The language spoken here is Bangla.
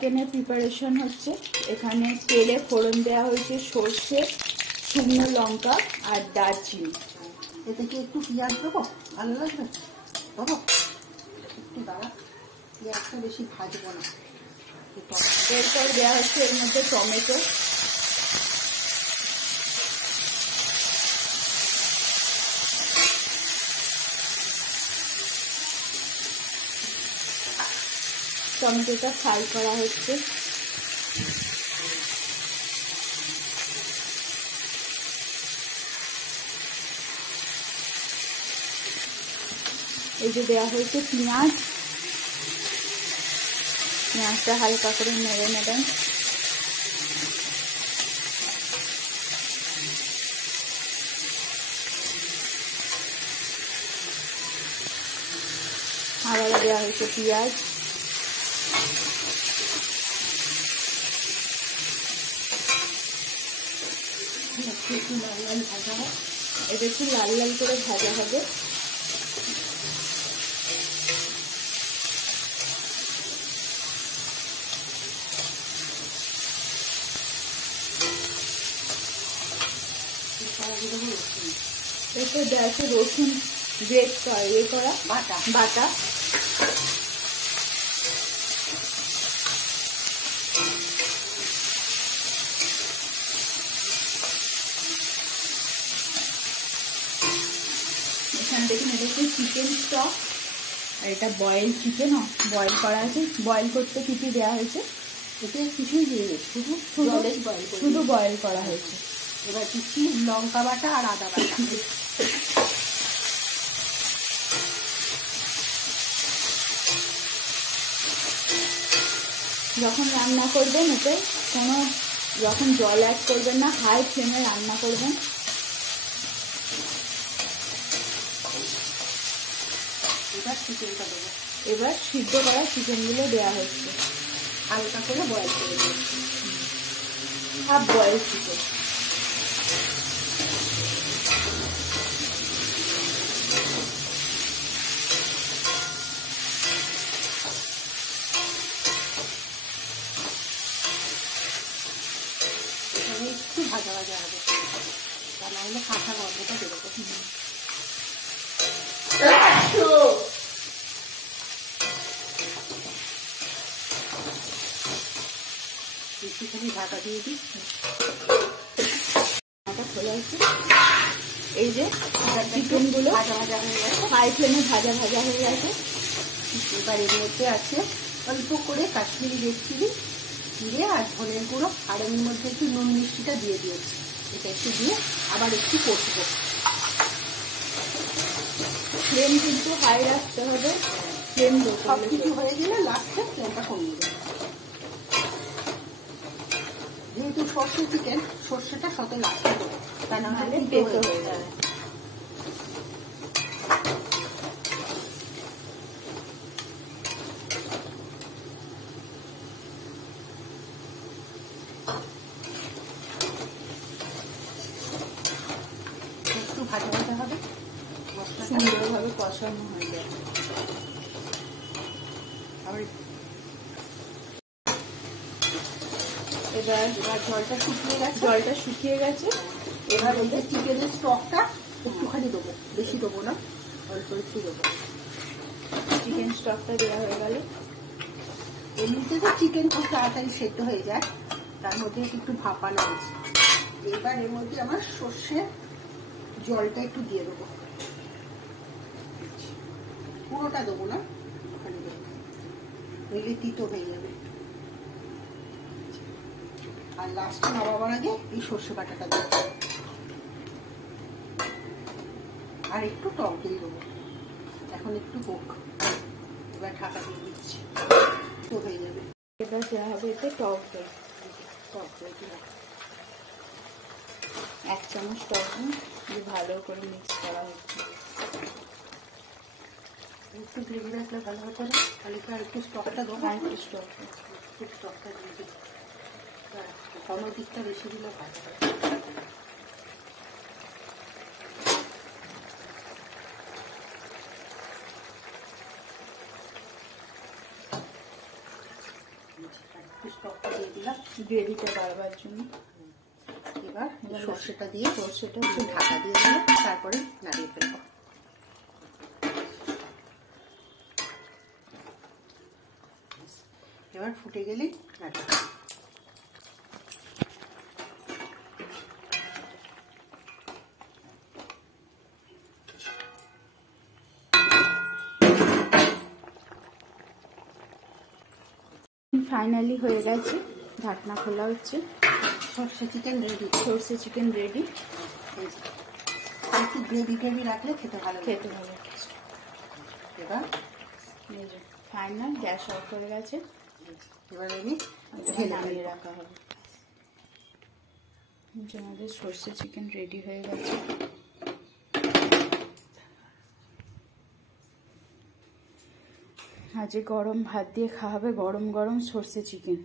চিকেনের প্রিপারেশন হচ্ছে। এখানে তেলে ফোড়ন দেওয়া হয়েছে সর্ষে, শুকনো লঙ্কা আর দারচিনি। এতে কি একটু পেঁয়াজ দেবো? ভালো লাগবে দেবো একটু, দাঁড়া, পেঁয়াজটা বেশি ভাজবো না। এরপর দেওয়া হচ্ছে এর মধ্যে টমেটো, টমেটোটা ফ্রাই করা হচ্ছে। এই যে দেওয়া হয়েছে পেঁয়াজ, পেঁয়াজটা হালকা করে নেড়ে নেবেন। আবার দেওয়া হয়েছে পেঁয়াজ, একটু লাল লাল ভাজা হয়, এটা একটু লাল লাল করে ভাজা হবে। এরপর দেওয়া আছে রসুন গ্রেট করা বাটা, এখানে দেখুন এটা হচ্ছে চিকেন স্টক, আর এটা বয়েল চিকেন, বয়েল করা আছে। বয়েল করতে কি কি দেওয়া হয়েছে? এতে কিছুই দিয়ে শুধু বয়েল করা হয়েছে। এবার দিচ্ছি লঙ্কা বাটা আর আদা বাটা। যখন রান্না করবেন এতে কোনো যখন জল অ্যাড করবেন না, হাই ফ্লেমে রান্না করবেন। এবার চিকেনটা দেবো। এবার সিদ্ধ করা চিকেনগুলো দেওয়া হচ্ছে, হালকা করে বয়েল করে দেবো, হাফ বয়েল চিকেন। একটু ভাজা ভাজা হবে, তা নাহলে কাঁচা গন্ধটা বেরোবে। একটুখানি ঢাকা দিয়ে দিই। খোলা হচ্ছে। এই যে চিকেনগুলো ভাজা ভাজা হয়ে গেছে, হাই ফ্লেমে ভাজা ভাজা হয়ে গেছে। এবার এর মধ্যে আছে অল্প করে কাশ্মীরি রেড চিলি, জিরে আর ধনের গুঁড়ো, আর এর মধ্যে একটু নুন মিষ্টিটা দিয়ে দিয়েছি। এটা একটু দিয়ে আবার একটু কষবো। ফ্লেম কিন্তু হাই রাখতে হবে। ফ্লেম সব কিছু হয়ে গেলে লাস্টে ফ্লেমটা কমিয়ে দেবো। যেহেতু সর্ষে চিকেন, সর্ষেটা সাথে লাস্টে দেবো, তা না হলে পেতে হয়ে যাবে। একটু ভাজা ভাজা হবে, সুন্দরভাবে কষানো হয়ে যাবে। এবার জলটা শুকিয়ে গেছে। এবার ওই যে চিকেনের স্টকটা একটুখানি দেবো, বেশি দেবো না, অল্প একটু দেবো। চিকেন স্টকটা দেওয়া হয়ে গেল। এমনিতে তো চিকেন খুব তাড়াতাড়ি সেদ্ধ হয়ে যায়, তার মধ্যে একটু ভাপানো আছে। এবার এর মধ্যে আমার সর্ষের জলটা একটু দিয়ে দেবো, পুরোটা দেবো না, ওখানে দেবো, নইলে তিতো হয়ে যাবে। আর লাস্টে নামাবার আগে এই সর্ষে বাটাটা দেবো, আর একটু টক দিয়ে দেবো। এখন একটু হোক, এবার ঢাকা দিয়ে দিচ্ছি, তো হয়ে যাবে। এবার দেওয়া হবে এতে টক দই। টক দই দিলাম 1 চামচ টক দই ভালো করে মিক্স করা হচ্ছে। একটু গ্রেভি রাখলে ভালো হতো না, তাহলে আর একটু স্টকটা দেবো, আর একটু স্টকটা দিয়ে দিই, কোনো দিকটা বেশি দিলে ভালো হয়। স্টকটা দিয়ে দিলাম গ্রেভিটা বাড়বার জন্য। এবার সর্ষেটা দিয়ে একটু ঢাকা দিয়ে দিলাম, তারপরে নাড়িয়ে ফেলবো। এবার ফুটে গেলেই নাড়িয়ে ফেলবো। ফাইনালি হয়ে গেছে, ঢাকনা খোলা হচ্ছে। সর্ষে চিকেন রেডি। সর্ষে চিকেন রেডি। একটু গ্রেভি গ্রেভি রাখলে খেতে ভালো হবে। এবার ফাইনাল গ্যাস অফ হয়ে গেছে। এবার আমি নামিয়ে রাখা হবে। আমাদের সর্ষে চিকেন রেডি হয়ে গেছে। আজ গরম ভাত দিয়ে খাওয়া হবে, গরম গরম সর্ষে চিকেন।